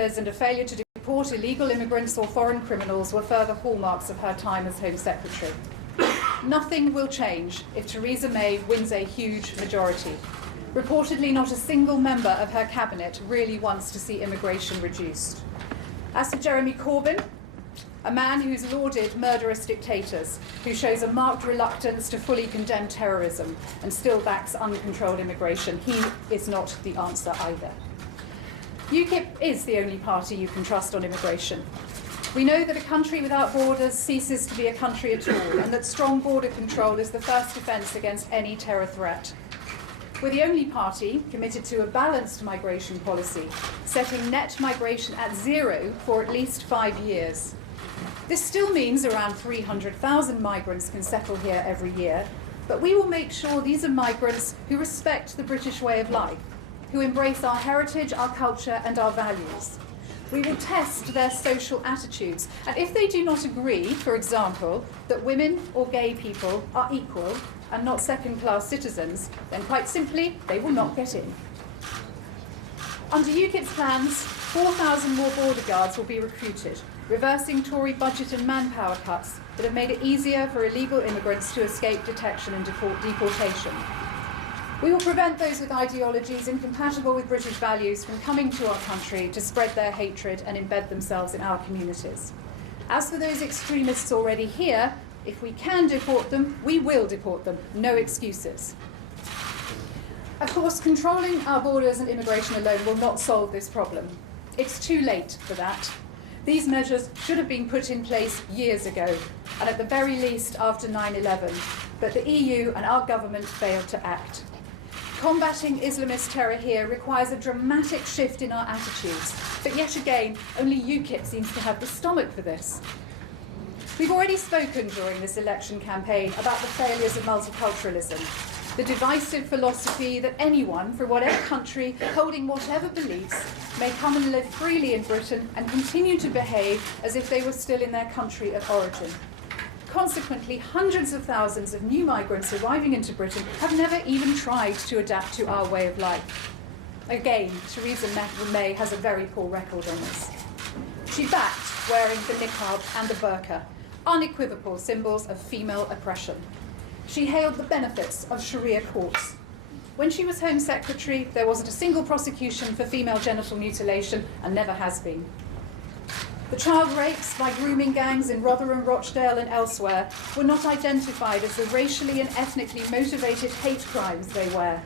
and a failure to deport illegal immigrants or foreign criminals were further hallmarks of her time as Home Secretary. Nothing will change if Theresa May wins a huge majority. Reportedly, not a single member of her cabinet really wants to see immigration reduced. As for Jeremy Corbyn, a man who's lauded murderous dictators, who shows a marked reluctance to fully condemn terrorism and still backs uncontrolled immigration, he is not the answer either. Ukip is the only party you can trust on immigration. We know that a country without borders ceases to be a country at all, and that strong border control is the first defence against any terror threat. We're the only party committed to a balanced migration policy, setting net migration at zero for at least 5 years. This still means around 300,000 migrants can settle here every year, but we will make sure these are migrants who respect the British way of life, who embrace our heritage, our culture, and our values. We will test their social attitudes, and if they do not agree, for example, that women or gay people are equal and not second-class citizens, then quite simply, they will not get in. Under UKIP's plans, 4,000 more border guards will be recruited, reversing Tory budget and manpower cuts that have made it easier for illegal immigrants to escape detection and deportation. We will prevent those with ideologies incompatible with British values from coming to our country to spread their hatred and embed themselves in our communities. As for those extremists already here, if we can deport them, we will deport them. No excuses. Of course, controlling our borders and immigration alone will not solve this problem. It's too late for that. These measures should have been put in place years ago, and at the very least after 9/11, but the EU and our government failed to act. Combating Islamist terror here requires a dramatic shift in our attitudes, but yet again, only UKIP seems to have the stomach for this. We've already spoken during this election campaign about the failures of multiculturalism, the divisive philosophy that anyone from whatever country, holding whatever beliefs, may come and live freely in Britain and continue to behave as if they were still in their country of origin. Consequently, hundreds of thousands of new migrants arriving into Britain have never even tried to adapt to our way of life. Again, Theresa May has a very poor record on this. She backed wearing the niqab and the burqa, unequivocal symbols of female oppression. She hailed the benefits of Sharia courts. When she was Home Secretary, there wasn't a single prosecution for female genital mutilation, and never has been. The child rapes by grooming gangs in Rotherham, Rochdale and elsewhere were not identified as the racially and ethnically motivated hate crimes they were.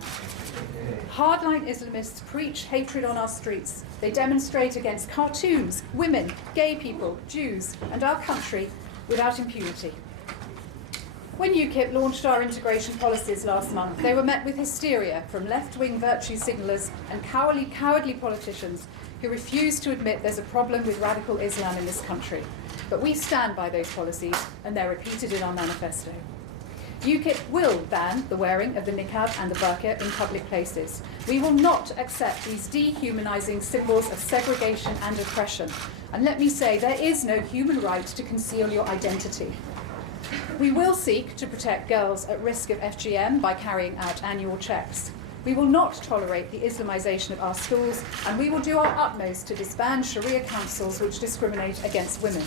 Hardline Islamists preach hatred on our streets. They demonstrate against cartoons, women, gay people, Jews and our country without impunity. When UKIP launched our integration policies last month, they were met with hysteria from left-wing virtue signallers and cowardly politicians who refuse to admit there's a problem with radical Islam in this country. But we stand by those policies, and they're repeated in our manifesto. UKIP will ban the wearing of the niqab and the burqa in public places. We will not accept these dehumanising symbols of segregation and oppression. And let me say, there is no human right to conceal your identity. We will seek to protect girls at risk of FGM by carrying out annual checks. We will not tolerate the Islamisation of our schools, and we will do our utmost to disband Sharia councils which discriminate against women.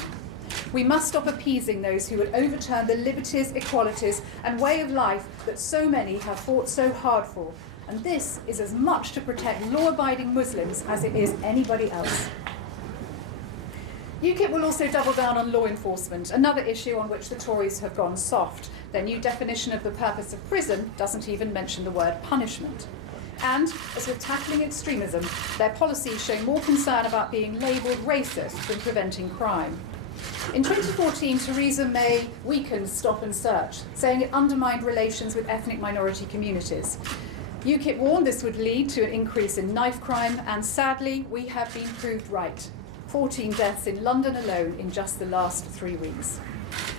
We must stop appeasing those who would overturn the liberties, equalities and way of life that so many have fought so hard for. And this is as much to protect law-abiding Muslims as it is anybody else. UKIP will also double down on law enforcement, another issue on which the Tories have gone soft. Their new definition of the purpose of prison doesn't even mention the word punishment. And, as with tackling extremism, their policies show more concern about being labelled racist than preventing crime. In 2014, Theresa May weakened Stop and Search, saying it undermined relations with ethnic minority communities. UKIP warned this would lead to an increase in knife crime, and sadly, we have been proved right. 14 deaths in London alone in just the last 3 weeks.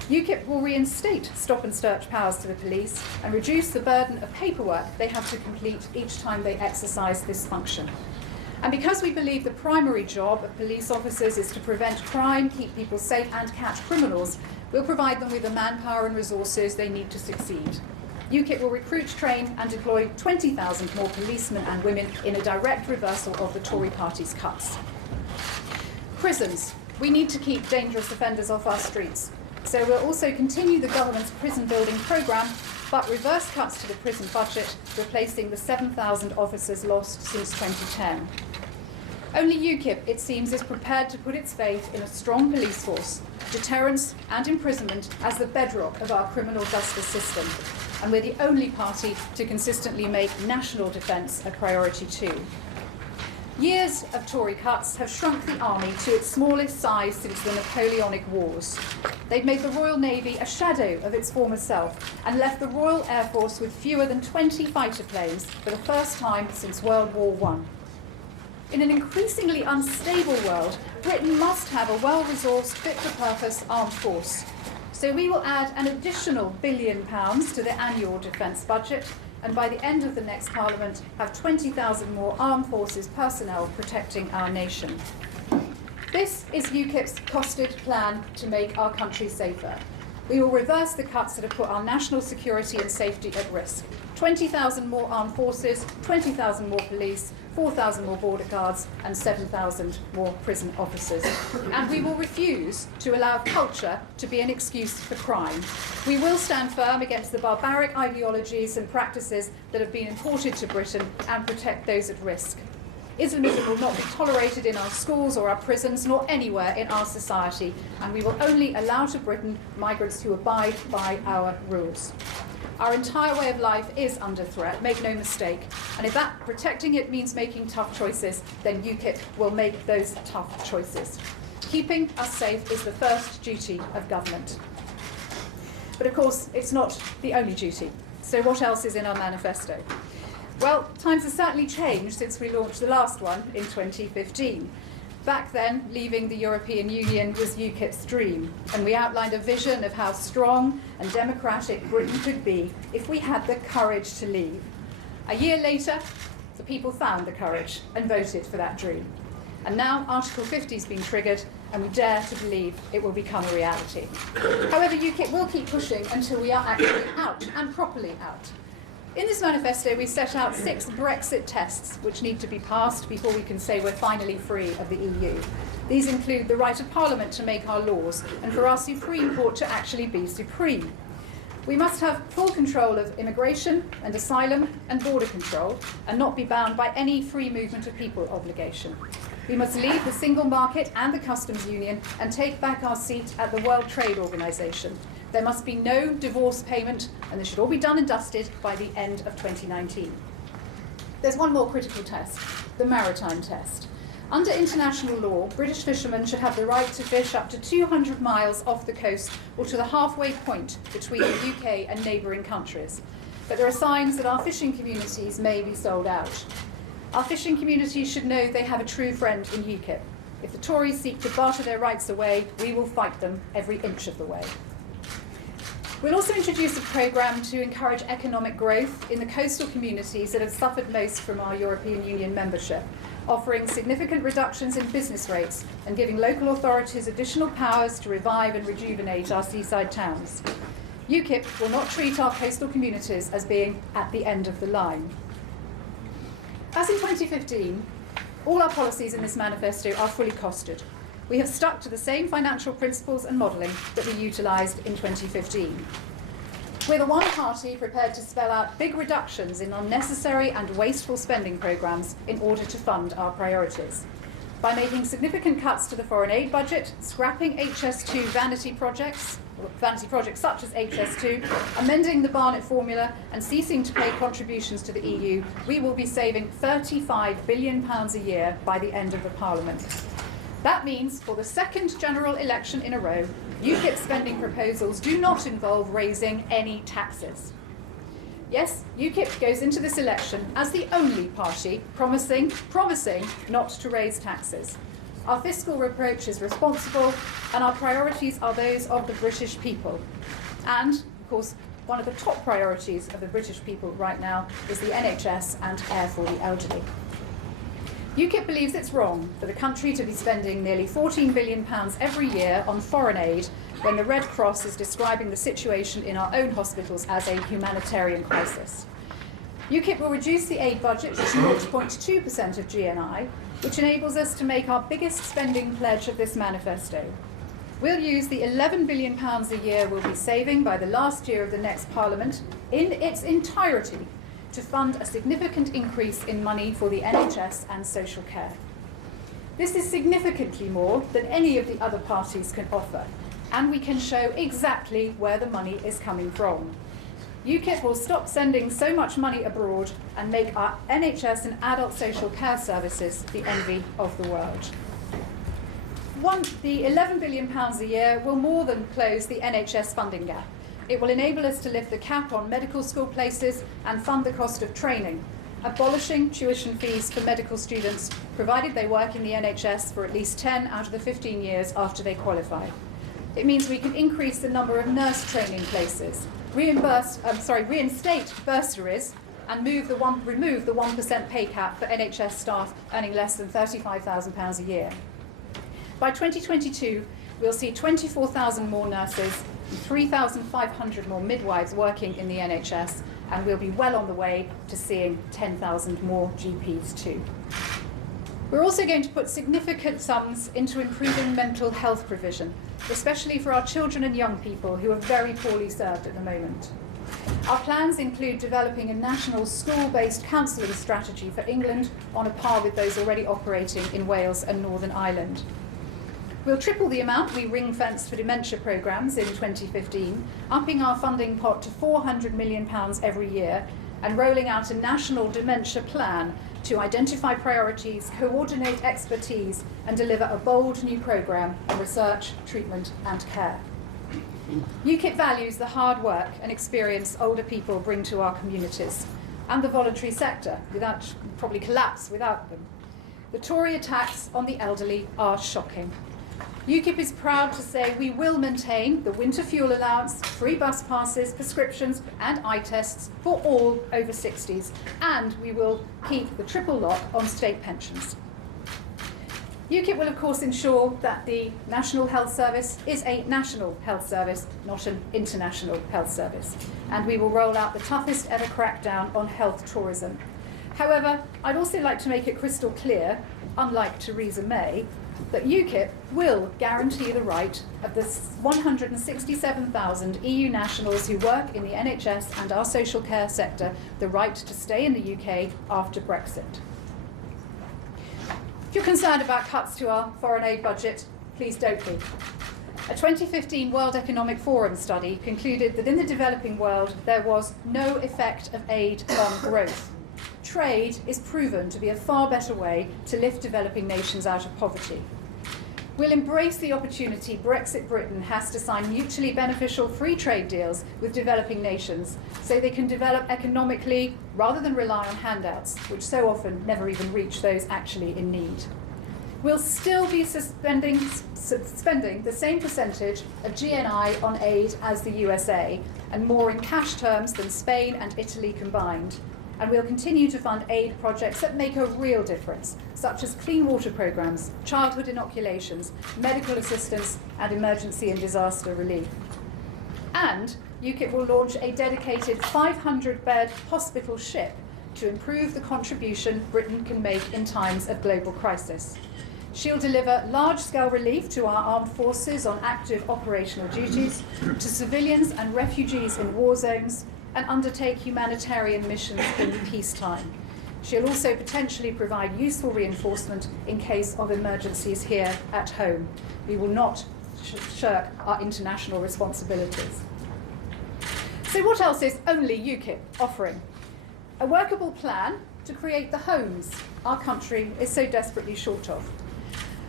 UKIP will reinstate stop and search powers to the police and reduce the burden of paperwork they have to complete each time they exercise this function. And because we believe the primary job of police officers is to prevent crime, keep people safe and catch criminals, we'll provide them with the manpower and resources they need to succeed. UKIP will recruit, train and deploy 20,000 more policemen and women in a direct reversal of the Tory party's cuts. Prisons. We need to keep dangerous offenders off our streets. So we'll also continue the government's prison building programme, but reverse cuts to the prison budget, replacing the 7,000 officers lost since 2010. Only Ukip, it seems, is prepared to put its faith in a strong police force, deterrence and imprisonment as the bedrock of our criminal justice system. And we're the only party to consistently make national defence a priority too. Years of Tory cuts have shrunk the army to its smallest size since the Napoleonic Wars. They've made the Royal Navy a shadow of its former self and left the Royal Air Force with fewer than 20 fighter planes for the first time since World War I. In an increasingly unstable world, Britain must have a well-resourced, fit-for-purpose armed force. So we will add an additional £1 billion to the annual defence budget, and by the end of the next Parliament have 20,000 more armed forces personnel protecting our nation. This is UKIP's costed plan to make our country safer. We will reverse the cuts that have put our national security and safety at risk. 20,000 more armed forces, 20,000 more police, 4,000 more border guards and 7,000 more prison officers. And we will refuse to allow culture to be an excuse for crime. We will stand firm against the barbaric ideologies and practices that have been imported to Britain and protect those at risk. Islamism will not be tolerated in our schools or our prisons, nor anywhere in our society, and we will only allow to Britain migrants who abide by our rules. Our entire way of life is under threat, make no mistake, and if that protecting it means making tough choices, then UKIP will make those tough choices. Keeping us safe is the first duty of government. But of course, it's not the only duty. So what else is in our manifesto? Well, times have certainly changed since we launched the last one in 2015. Back then, leaving the European Union was UKIP's dream, and we outlined a vision of how strong and democratic Britain could be if we had the courage to leave. A year later, the people found the courage and voted for that dream. And now Article 50 has been triggered, and we dare to believe it will become a reality. However, UKIP will keep pushing until we are actually out, and properly out. In this manifesto, we set out 6 Brexit tests which need to be passed before we can say we're finally free of the EU. These include the right of Parliament to make our laws and for our Supreme Court to actually be supreme. We must have full control of immigration and asylum and border control and not be bound by any free movement of people obligation. We must leave the single market and the customs union and take back our seat at the World Trade Organization. There must be no divorce payment, and this should all be done and dusted by the end of 2019. There's one more critical test, the maritime test. Under international law, British fishermen should have the right to fish up to 200 miles off the coast or to the halfway point between the UK and neighbouring countries. But there are signs that our fishing communities may be sold out. Our fishing communities should know they have a true friend in UKIP. If the Tories seek to barter their rights away, we will fight them every inch of the way. We'll also introduce a programme to encourage economic growth in the coastal communities that have suffered most from our European Union membership, offering significant reductions in business rates and giving local authorities additional powers to revive and rejuvenate our seaside towns. UKIP will not treat our coastal communities as being at the end of the line. As in 2015, all our policies in this manifesto are fully costed. We have stuck to the same financial principles and modelling that we utilised in 2015. We're the one party prepared to spell out big reductions in unnecessary and wasteful spending programmes in order to fund our priorities. By making significant cuts to the foreign aid budget, scrapping HS2 vanity projects such as HS2, amending the Barnett formula and ceasing to pay contributions to the EU, we will be saving £35 billion a year by the end of the Parliament. That means, for the second general election in a row, UKIP spending proposals do not involve raising any taxes. Yes, UKIP goes into this election as the only party promising not to raise taxes. Our fiscal approach is responsible, and our priorities are those of the British people. And, of course, one of the top priorities of the British people right now is the NHS and care for the elderly. UKIP believes it's wrong for the country to be spending nearly £14 billion every year on foreign aid when the Red Cross is describing the situation in our own hospitals as a humanitarian crisis. UKIP will reduce the aid budget to 0.2% of GNI, which enables us to make our biggest spending pledge of this manifesto. We'll use the £11 billion a year we'll be saving by the last year of the next Parliament in its entirety to fund a significant increase in money for the NHS and social care. This is significantly more than any of the other parties can offer, and we can show exactly where the money is coming from. Ukip will stop sending so much money abroad and make our NHS and adult social care services the envy of the world. The £11 billion a year will more than close the NHS funding gap. It will enable us to lift the cap on medical school places and fund the cost of training, abolishing tuition fees for medical students, provided they work in the NHS for at least 10 out of the 15 years after they qualify. It means we can increase the number of nurse training places, reinstate bursaries, and remove the 1% pay cap for NHS staff earning less than £35,000 a year. By 2022, we'll see 24,000 more nurses and 3,500 more midwives working in the NHS, and we'll be well on the way to seeing 10,000 more GPs too. We're also going to put significant sums into improving mental health provision, especially for our children and young people who are very poorly served at the moment. Our plans include developing a national school-based counselling strategy for England on a par with those already operating in Wales and Northern Ireland. We'll triple the amount we ring-fenced for dementia programmes in 2015, upping our funding pot to £400 million every year and rolling out a national dementia plan to identify priorities, coordinate expertise and deliver a bold new programme on research, treatment and care. Ukip values the hard work and experience older people bring to our communities and the voluntary sector, probably collapse without them. The Tory attacks on the elderly are shocking. Ukip is proud to say we will maintain the winter fuel allowance, free bus passes, prescriptions and eye tests for all over 60s, and we will keep the triple lock on state pensions. Ukip will of course ensure that the National Health Service is a national health service, not an international health service, and we will roll out the toughest ever crackdown on health tourism. However, I'd also like to make it crystal clear, unlike Theresa May, that Ukip will guarantee the right of the 167,000 EU nationals who work in the NHS and our social care sector the right to stay in the UK after Brexit. If you're concerned about cuts to our foreign aid budget, please don't be. A 2015 World Economic Forum study concluded that in the developing world there was no effect of aid on growth. Trade is proven to be a far better way to lift developing nations out of poverty. We'll embrace the opportunity Brexit Britain has to sign mutually beneficial free trade deals with developing nations so they can develop economically rather than rely on handouts, which so often never even reach those actually in need. We'll still be spending the same percentage of GNI on aid as the USA, and more in cash terms than Spain and Italy combined. And we'll continue to fund aid projects that make a real difference, such as clean water programmes, childhood inoculations, medical assistance and emergency and disaster relief. And Ukip will launch a dedicated 500-bed hospital ship to improve the contribution Britain can make in times of global crisis. She'll deliver large-scale relief to our armed forces on active operational duties, to civilians and refugees in war zones, and undertake humanitarian missions in peacetime. She'll also potentially provide useful reinforcement in case of emergencies here at home. We will not shirk our international responsibilities. So what else is only Ukip offering? A workable plan to create the homes our country is so desperately short of.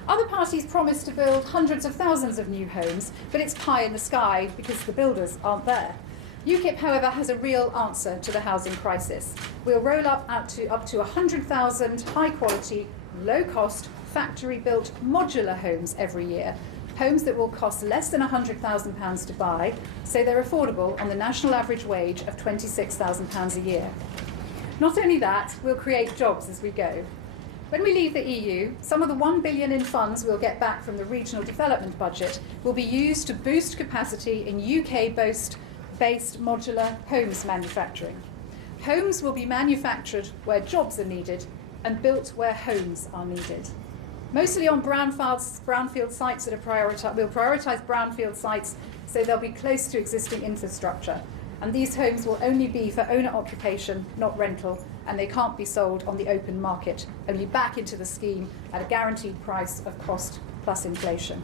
Other parties promise to build hundreds of thousands of new homes, but it's pie in the sky because the builders aren't there. Ukip, however, has a real answer to the housing crisis. We'll roll up to 100,000 high-quality, low-cost, factory-built modular homes every year. Homes that will cost less than £100,000 to buy, so they're affordable on the national average wage of £26,000 a year. Not only that, we'll create jobs as we go. When we leave the EU, some of the £1 billion in funds we'll get back from the regional development budget will be used to boost capacity in UK-based modular homes manufacturing. Homes will be manufactured where jobs are needed, and built where homes are needed. Mostly on brownfield sites that are we'll prioritise brownfield sites so they'll be close to existing infrastructure. And these homes will only be for owner occupation, not rental, and they can't be sold on the open market, only back into the scheme at a guaranteed price of cost plus inflation.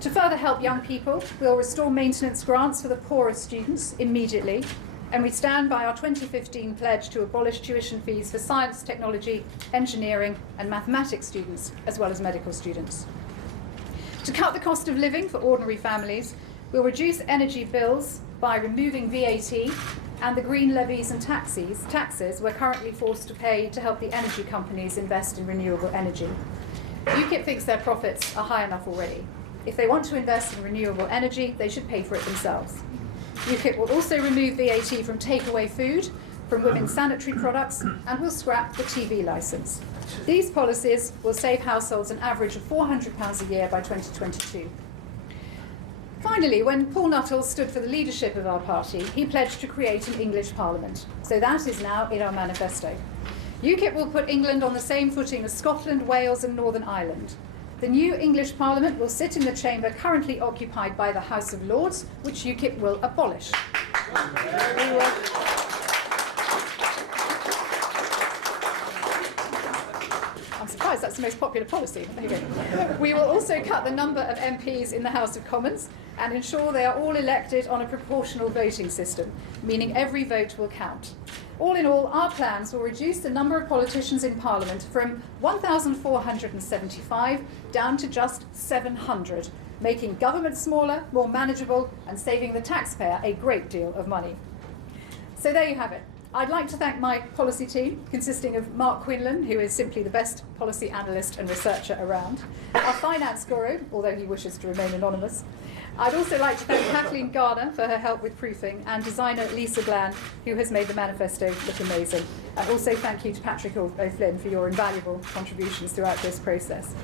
To further help young people, we'll restore maintenance grants for the poorest students immediately, and we stand by our 2015 pledge to abolish tuition fees for science, technology, engineering and mathematics students, as well as medical students. To cut the cost of living for ordinary families, we'll reduce energy bills by removing VAT and the green levies and taxes we're currently forced to pay to help the energy companies invest in renewable energy. Ukip thinks their profits are high enough already. If they want to invest in renewable energy, they should pay for it themselves. Ukip will also remove VAT from takeaway food, from women's sanitary products, and will scrap the TV licence. These policies will save households an average of £400 a year by 2022. Finally, when Paul Nuttall stood for the leadership of our party, he pledged to create an English Parliament. So that is now in our manifesto. Ukip will put England on the same footing as Scotland, Wales and Northern Ireland. The new English Parliament will sit in the chamber currently occupied by the House of Lords, which Ukip will abolish. I'm surprised that's the most popular policy. There you go. We will also cut the number of MPs in the House of Commons and ensure they are all elected on a proportional voting system, meaning every vote will count. All in all, our plans will reduce the number of politicians in Parliament from 1,475 down to just 700, making government smaller, more manageable, and saving the taxpayer a great deal of money. So there you have it. I'd like to thank my policy team, consisting of Mark Quinlan, who is simply the best policy analyst and researcher around, our finance guru, although he wishes to remain anonymous. I'd also like to thank Kathleen Garner for her help with proofing, and designer Lisa Glann, who has made the manifesto look amazing. And also thank you to Patrick O'Flynn for your invaluable contributions throughout this process.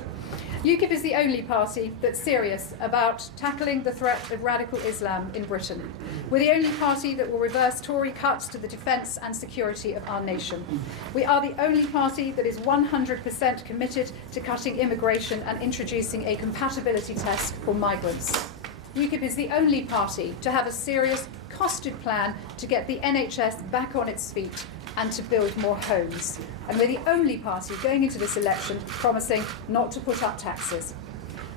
Ukip is the only party that's serious about tackling the threat of radical Islam in Britain. We're the only party that will reverse Tory cuts to the defence and security of our nation. We are the only party that is 100% committed to cutting immigration and introducing a compatibility test for migrants. Ukip is the only party to have a serious, costed plan to get the NHS back on its feet and to build more homes. And we're the only party going into this election promising not to put up taxes.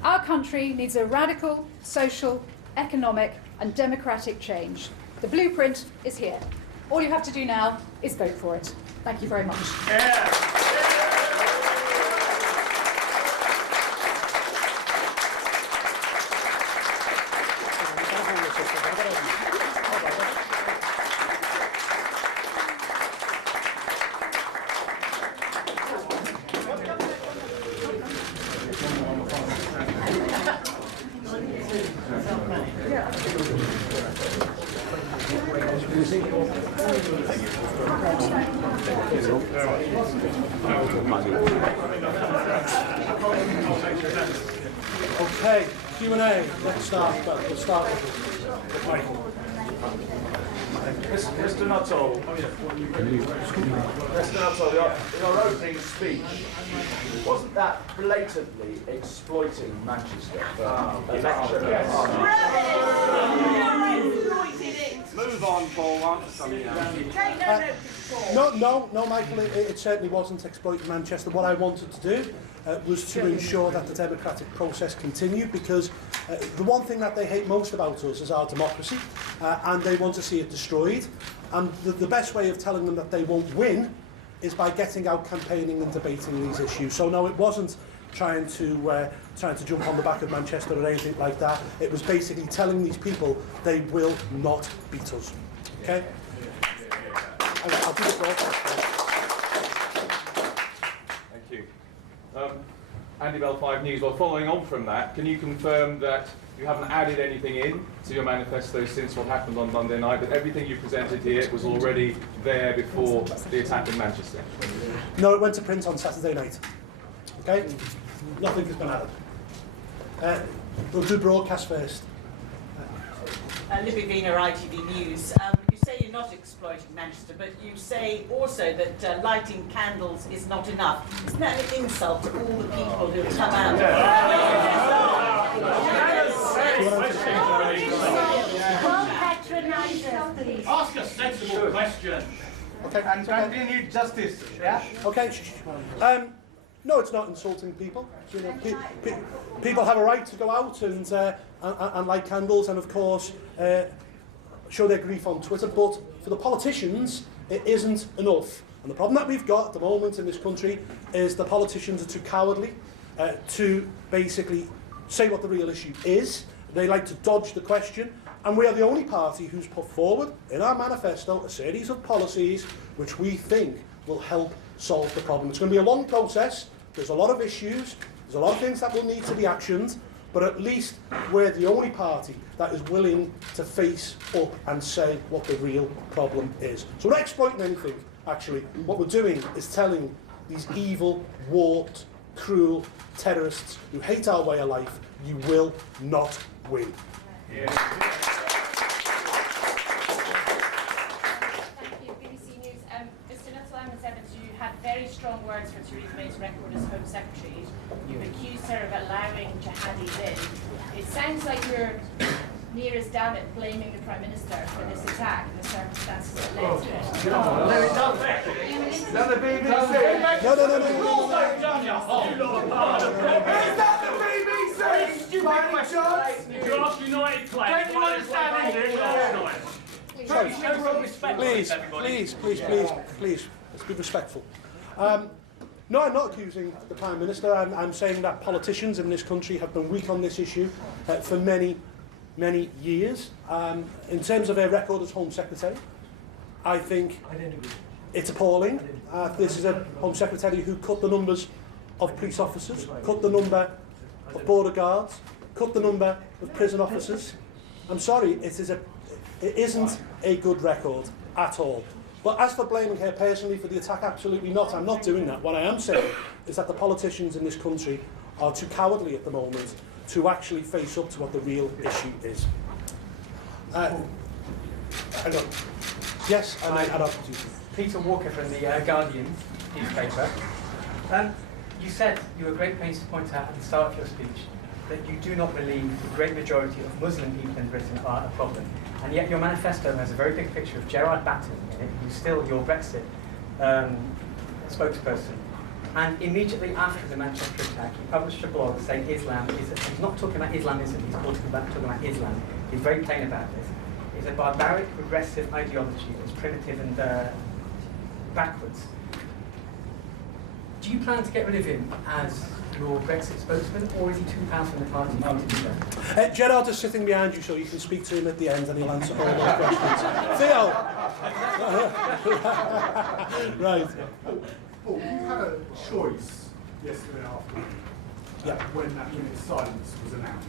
Our country needs a radical, social, economic and democratic change. The blueprint is here. All you have to do now is vote for it. Thank you very much. Yeah. Okay, Q&A. Let's start with Michael. Mr. Nuttall, in our opening speech, wasn't that blatantly exploiting Manchester for election? Move on, Paul. No, Michael, it certainly wasn't exploiting Manchester. What I wanted to do was to ensure that the democratic process continued, because the one thing that they hate most about us is our democracy, and they want to see it destroyed. And the best way of telling them that they won't win is by getting out campaigning and debating these issues. So no, it wasn't trying to jump on the back of Manchester or anything like that. It was basically telling these people they will not beat us. Okay? I'll do the broadcast. Thank you. Andy Bell 5 News. Well, following on from that, can you confirm that you haven't added anything in to your manifesto since what happened on Monday night, that everything you presented here was already there before the attack in Manchester? No, it went to print on Saturday night. Okay? Nothing has been added. We'll do broadcast first. Libby Vina, ITV News. You say you're not exploiting Manchester, but you say also that lighting candles is not enough. Isn't that an insult to all the people who have come out? Don't patronise us, please. Ask a sensible question. Okay. And we need justice. Yeah? Okay. No, it's not insulting people. You know, people have a right to go out and light candles and, of course, show their grief on Twitter. But for the politicians, it isn't enough. And the problem that we've got at the moment in this country is the politicians are too cowardly to basically say what the real issue is. They like to dodge the question. And we are the only party who's put forward in our manifesto a series of policies which we think will help solve the problem. It's going to be a long process. There's a lot of issues. There's a lot of things that will need to be actioned. But at least we're the only party that is willing to face up and say what the real problem is. So we're not exploiting anything, actually. What we're doing is telling these evil, warped, cruel terrorists who hate our way of life, you will not win. Thank you, BBC News. Mr Nuttall and Ms Evans, you had very strong words for Theresa May's record as Home Secretary. You've accused her of allowing jihadis in. It sounds like you're near as damn it blaming the Prime Minister for this attack and the circumstances that led to it. No, it doesn't. Now the BBC. No. Is that the BBC? Stupid question. Did you ask United players? Don't you understand English? Sorry, show some respect. Please, let's be respectful. No, I'm not accusing the Prime Minister. I'm saying that politicians in this country have been weak on this issue for many years. In terms of her record as Home Secretary, I think it's appalling. This is a Home Secretary who cut the numbers of police officers, cut the number of border guards, cut the number of prison officers. I'm sorry, it isn't a good record at all. But as for blaming her personally for the attack, absolutely not. I'm not doing that. What I am saying is that the politicians in this country are too cowardly at the moment to actually face up to what the real issue is. Yes, Peter Walker from the Guardian newspaper. You said you were great pains to point out at the start of your speech that you do not believe the great majority of Muslim people in Britain are a problem. And yet your manifesto has a very big picture of Gerard Batten in it, who's still your Brexit spokesperson. And immediately after the Manchester attack, he published a blog saying Islam is, he's not talking about Islamism, he's talking about Islam. He's very plain about this. It's a barbaric, regressive ideology that's primitive and backwards. Do you plan to get rid of him as your Brexit spokesman, or is he too powerful in the party not to do that? Gerard is sitting behind you, so you can speak to him at the end and he'll answer all those questions. Theo! Right. Paul, you had a choice yesterday afternoon when that minute of silence was announced.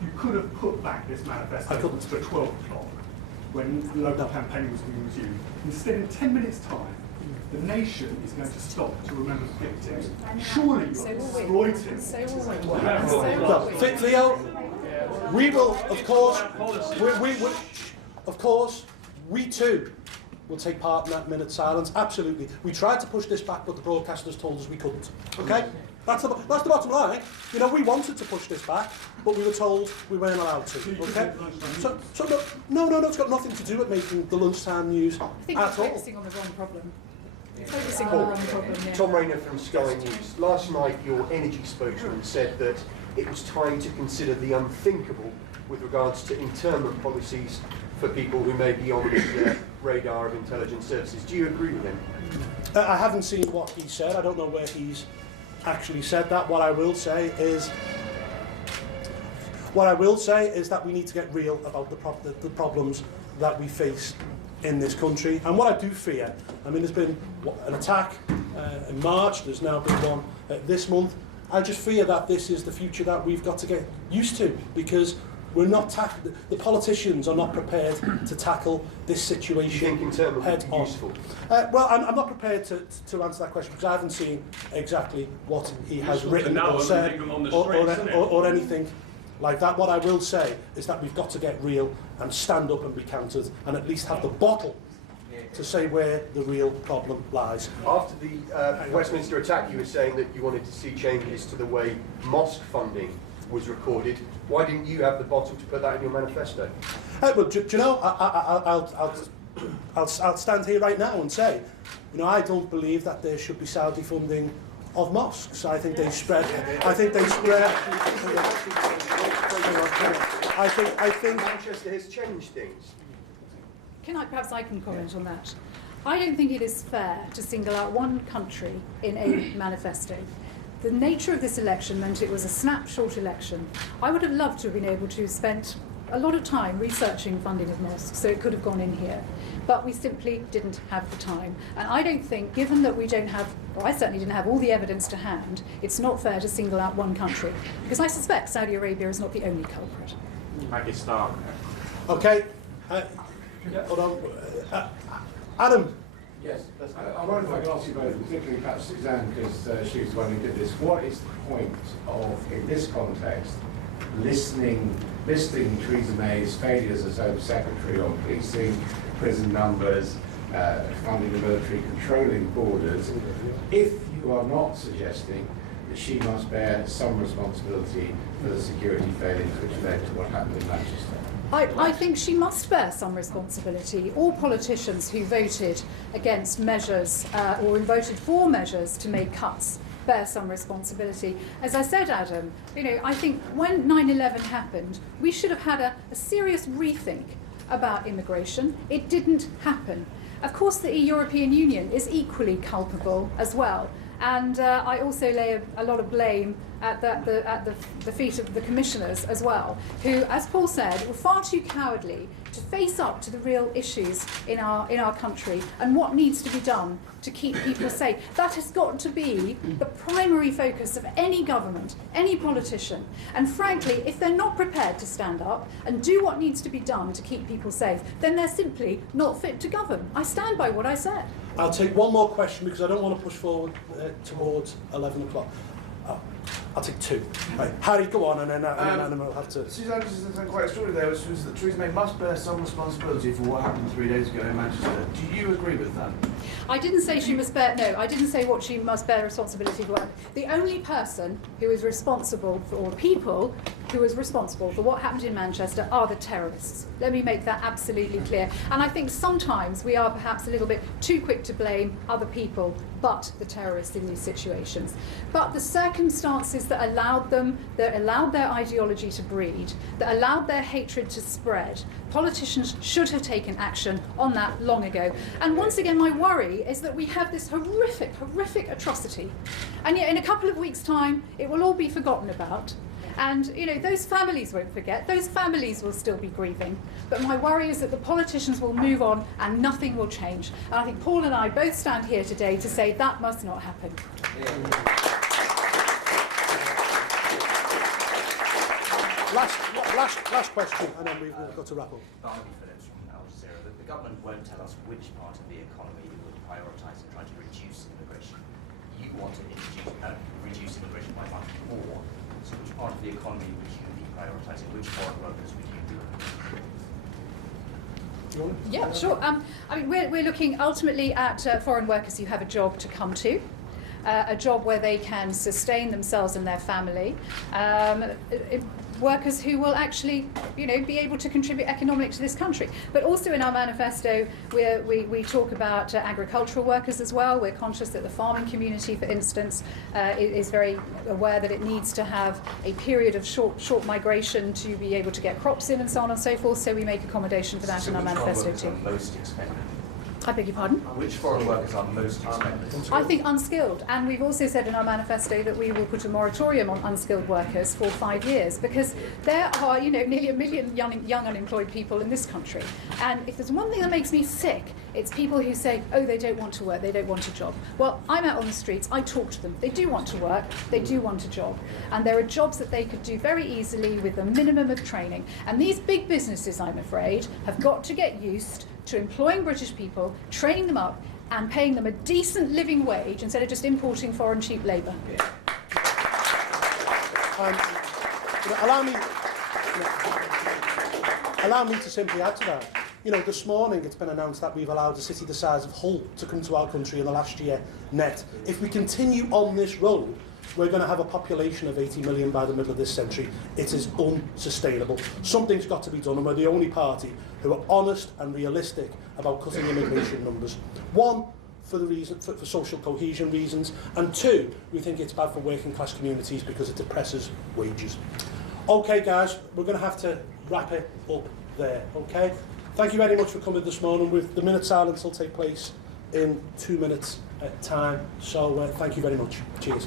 You could have put back this manifesto to 12 o'clock when the local campaign was being resumed. Instead, in 10 minutes' time, the nation is going to stop to remember the victims. Surely you're exploiting. Theo, we will, of course, we too will take part in that minute silence. Absolutely. We tried to push this back, but the broadcasters told us we couldn't. Okay? That's the bottom line. You know, we wanted to push this back, but we were told we weren't allowed to. Okay? So no, it's got nothing to do with making the lunchtime news at all. I think you're focusing on the wrong problem. Focusing on the wrong problem, yeah. Tom Rayner from Sky News. Last night your energy spokesman said that it was time to consider the unthinkable with regards to internment policies for people who may be on the radar of intelligence services. Do you agree with him? I haven't seen what he said. I don't know where he's actually said that. What I will say is that we need to get real about the problems that we face in this country. And what I do fear, I mean, there's been an attack in March, there's now been one this month. I just fear that this is the future that we've got to get used to, because we're not the politicians are not prepared to tackle this situation head on. Useful? Well, I'm not prepared to answer that question because I haven't seen exactly what he has written or said or anything like that. What I will say is that we've got to get real and stand up and be counted and at least have the bottle to say where the real problem lies. After the Westminster attack, you were saying that you wanted to see changes to the way mosque funding was recorded. Why didn't you have the bottle to put that in your manifesto? Well, do you know, I'll stand here right now and say, you know, I don't believe that there should be Saudi funding of mosques. I think they spread. I think Manchester has changed things. Perhaps I can comment on that. I don't think it is fair to single out one country in a manifesto. The nature of this election meant it was a snapshot election. I would have loved to have been able to spend a lot of time researching funding of mosques, so it could have gone in here. But we simply didn't have the time. And I don't think, given that we don't have, or I certainly didn't have all the evidence to hand, it's not fair to single out one country. Because I suspect Saudi Arabia is not the only culprit. Maggie Stark. Okay. Hold on. Adam. Yes, I wonder if I can ask you both, particularly perhaps Suzanne, because she was the one who did this. What is the point of, in this context, listing Theresa May's failures as Home Secretary on policing, prison numbers, funding the military, controlling borders, if you are not suggesting that she must bear some responsibility for the security failures which led to what happened in Manchester? I think she must bear some responsibility. All politicians who voted against measures or who voted for measures to make cuts bear some responsibility. As I said, Adam, you know, I think when 9/11 happened, we should have had a serious rethink about immigration. It didn't happen. Of course, the European Union is equally culpable as well. And I also lay a lot of blame at the feet of the commissioners as well, who, as Paul said, were far too cowardly to face up to the real issues in our country and what needs to be done to keep people safe. That has got to be the primary focus of any government, any politician. And frankly, if they're not prepared to stand up and do what needs to be done to keep people safe, then they're simply not fit to govern. I stand by what I said. I'll take one more question because I don't want to push forward towards 11 o'clock. I'll take two. Right. Harry, go on, and then we'll have to... Suzanne said something quite extraordinary there, which was that Theresa May must bear some responsibility for what happened 3 days ago in Manchester. Do you agree with that? I didn't say she must bear, no, I didn't say what she must bear responsibility for. The only person who is responsible for, or people who is responsible for what happened in Manchester are the terrorists. Let me make that absolutely clear. And I think sometimes we are perhaps a little bit too quick to blame other people but the terrorists in these situations. But the circumstances that allowed their ideology to breed, that allowed their hatred to spread, politicians should have taken action on that long ago. And once again, my worry is that we have this horrific, horrific atrocity. And yet in a couple of weeks' time, it will all be forgotten about. And you know, those families won't forget, those families will still be grieving. But my worry is that the politicians will move on and nothing will change. And I think Paul and I both stand here today to say that must not happen. Last question, and then we've got to wrap up. The government won't tell us which part of the economy it would prioritise in trying to reduce immigration. You want to reduce immigration by much more. So which part of the economy would you be prioritising? Which foreign workers would you do? Yeah, sure. I mean, we're looking ultimately at foreign workers who have a job to come to, a job where they can sustain themselves and their family. Workers who will actually, you know, be able to contribute economically to this country. But also in our manifesto, we talk about agricultural workers as well. We're conscious that the farming community, for instance, is very aware that it needs to have a period of short migration to be able to get crops in and so on and so forth. So we make accommodation for that in our manifesto too. Most expended? I beg your pardon? Which foreign workers are most expended? I think unskilled, and we've also said in our manifesto that we will put a moratorium on unskilled workers for 5 years, because there are, you know, nearly 1 million young unemployed people in this country. And if there's one thing that makes me sick, it's people who say, oh, they don't want to work, they don't want a job. Well, I'm out on the streets, I talk to them. They do want to work, they do want a job. And there are jobs that they could do very easily with a minimum of training. And these big businesses, I'm afraid, have got to get used to employing British people, training them up, and paying them a decent living wage instead of just importing foreign cheap labour. Allow me Allow me to simply add to that. You know, this morning it's been announced that we've allowed a city the size of Hull to come to our country in the last year net. If we continue on this road, we're going to have a population of 80 million by the middle of this century. It is unsustainable. Something's got to be done, and we're the only party who are honest and realistic about cutting immigration numbers. One, for the reason for social cohesion reasons, and two, we think it's bad for working class communities because it depresses wages. Okay, guys, we're going to have to wrap it up there. Okay. Thank you very much for coming this morning. With the minute silence will take place in 2 minutes time. So thank you very much. Cheers.